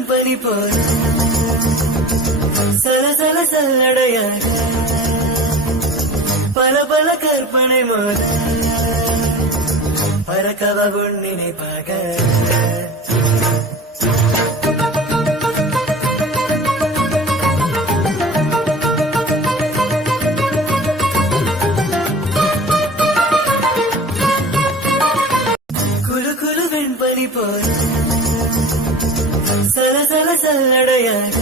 வெண்பனி போல சலசல சல்லடையாக பல பல கற்பனை மோத பறக்கவ உன் நினைப்பாக குலு குலு வெண்பனி போல சலசல சல்லடையாக